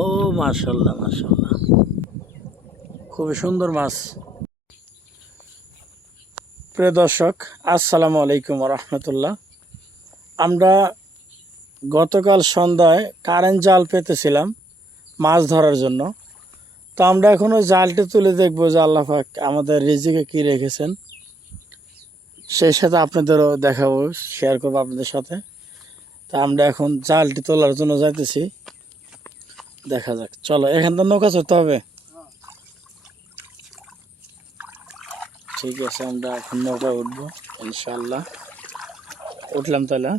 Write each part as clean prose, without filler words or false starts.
ও মাশাল্লাহ মাশাল্লাহ, খুবই সুন্দর মাছ। প্রিয় দর্শক, আসসালামু আলাইকুম রহমতুল্লাহ। আমরা গতকাল সন্ধ্যায় কারেন্ট জাল পেতেছিলাম মাছ ধরার জন্য। তো আমরা এখন ওই জালটি তুলে দেখবো যে আল্লাহ পাক আমাদের রিজিকে কি রেখেছেন, সেই সাথে আপনাদেরও দেখাবো, শেয়ার করবো আপনাদের সাথে। তা আমরা এখন জালটি তোলার জন্য যাইতেছি, দেখা যাক। চলো, এখান থেকে নৌকা চড়তে হবে। ঠিক আছে, আমরা এখন নৌকায় উঠবো ইনশাল্লাহ। উঠলাম তাহলে।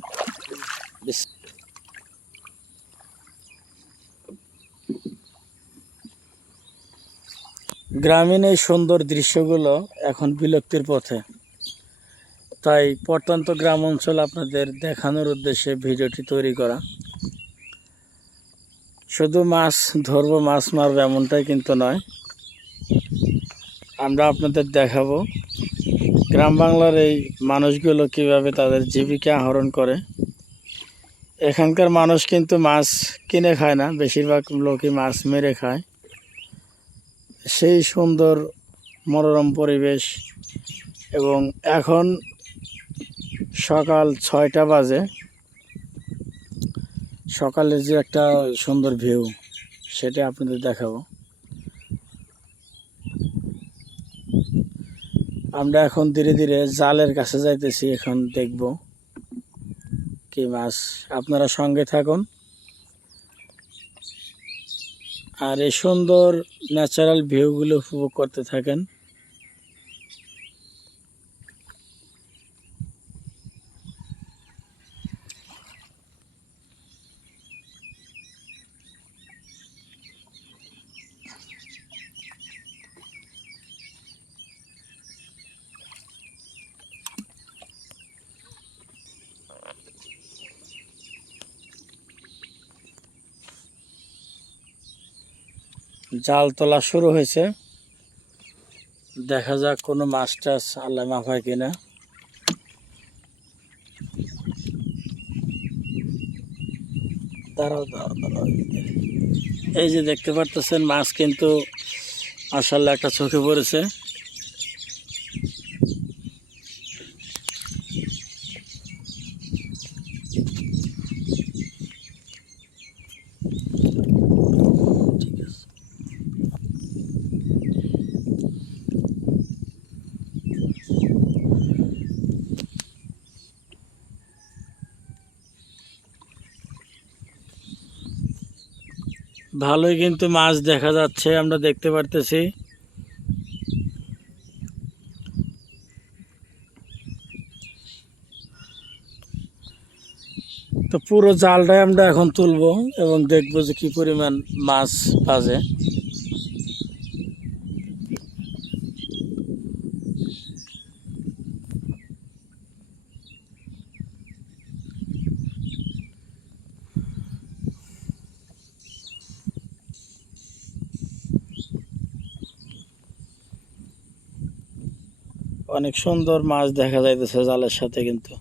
গ্রামীণ এই সুন্দর দৃশ্যগুলো এখন বিলুপ্তির পথে, তাই প্রত্যন্ত গ্রাম অঞ্চল আপনাদের দেখানোর উদ্দেশ্যে ভিডিওটি তৈরি করা। শুধু মাছ ধরবো, মাছ মারবো এমনটাই কিন্তু নয়, আমরা আপনাদের দেখাবো গ্রাম বাংলার এই মানুষগুলো কিভাবে তাদের জীবিকা আহরণ করে। এখানকার মানুষ কিন্তু মাছ কিনে খায় না, বেশিরভাগ লোকই মাছ মেরে খায়। সেই সুন্দর মনোরম পরিবেশ, এবং এখন সকাল 6টা বাজে। সকালের যে একটা সুন্দর ভিউ, সেটা আপনাদের দেখাবো। আমরা এখন ধীরে ধীরে জালের কাছে যাইতেছি, এখন দেখব কি মাছ। আপনারা সঙ্গে থাকুন আর এই সুন্দর ন্যাচারাল ভিউগুলো উপভোগ করতে থাকেন। জাল তোলা শুরু হয়েছে, দেখা যাক কোনো মাছ টাছ আল্লাহ মাফায় কিনা। দাঁড়াও দাঁড়াও দাঁড়াও, এই যে দেখতে পারতেছেন মাছ কিন্তু মাশাআল্লাহ একটা চোখে পড়েছে। ভালোই কিন্তু মাছ দেখা যাচ্ছে, আমরা দেখতে পারতেছি। তো পুরো জালটাই আমরা এখন তুলবো এবং দেখবো যে কি পরিমাণ মাছ বাজে। অনেক সুন্দর মাছ দেখা যাইতেছে জালের সাথে কিন্তু।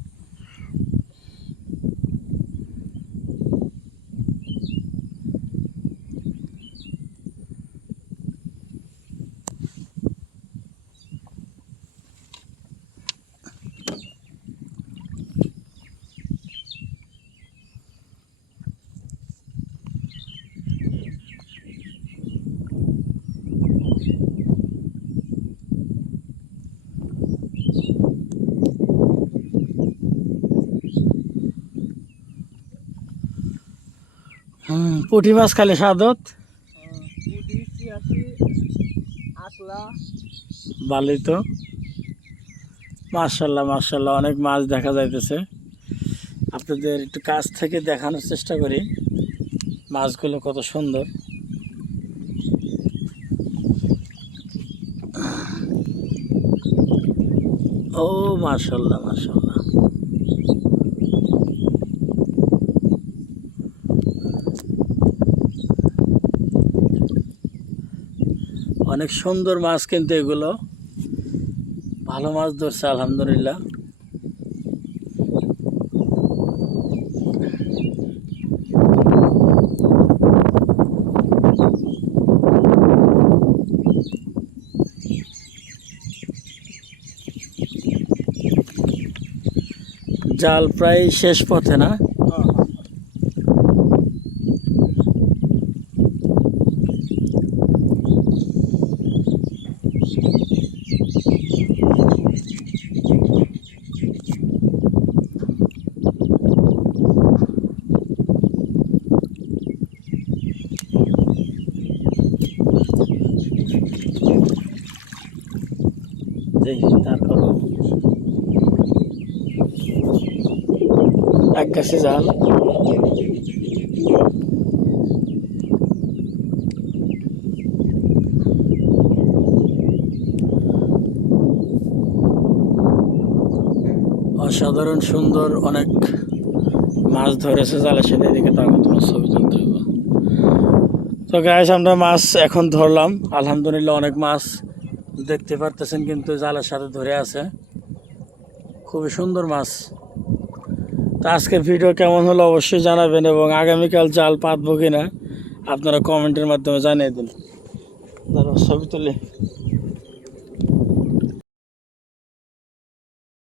পুঁটি মাছ খালি সাদত ভালোই তো। মাশাল্লাহ মাশাল্লাহ, অনেক মাছ দেখা যাইতেছে। আপনাদের একটু কাছ থেকে দেখানোর চেষ্টা করি মাছগুলো কত সুন্দর। ও মাশাল্লাহ মাশাল্লাহ, অনেক সুন্দর মাছ কিন্তু এগুলো। ভালো মাছ ধরছে আলহামদুলিল্লাহ। জাল প্রায় শেষ পথে না? দেখি তারপরও এক গাছে জাল। অসাধারণ সুন্দর অনেক মাছ ধরেছে জালের সাথে। এদিকে তাকে তোমার ছবি তুলতে হবে। তো গাইস, আমরা মাছ এখন ধরলাম, আলহামদুলিল্লাহ অনেক মাছ দেখতে পারতেছেন, কিন্তু জালের সাথে ধরে আছে, খুবই সুন্দর মাছ। তো আজকের ভিডিও কেমন হলো অবশ্যই জানাবেন, এবং আগামীকাল জাল পাতবো কিনা আপনারা কমেন্টের মাধ্যমে জানিয়ে দিন। ছবি তুলে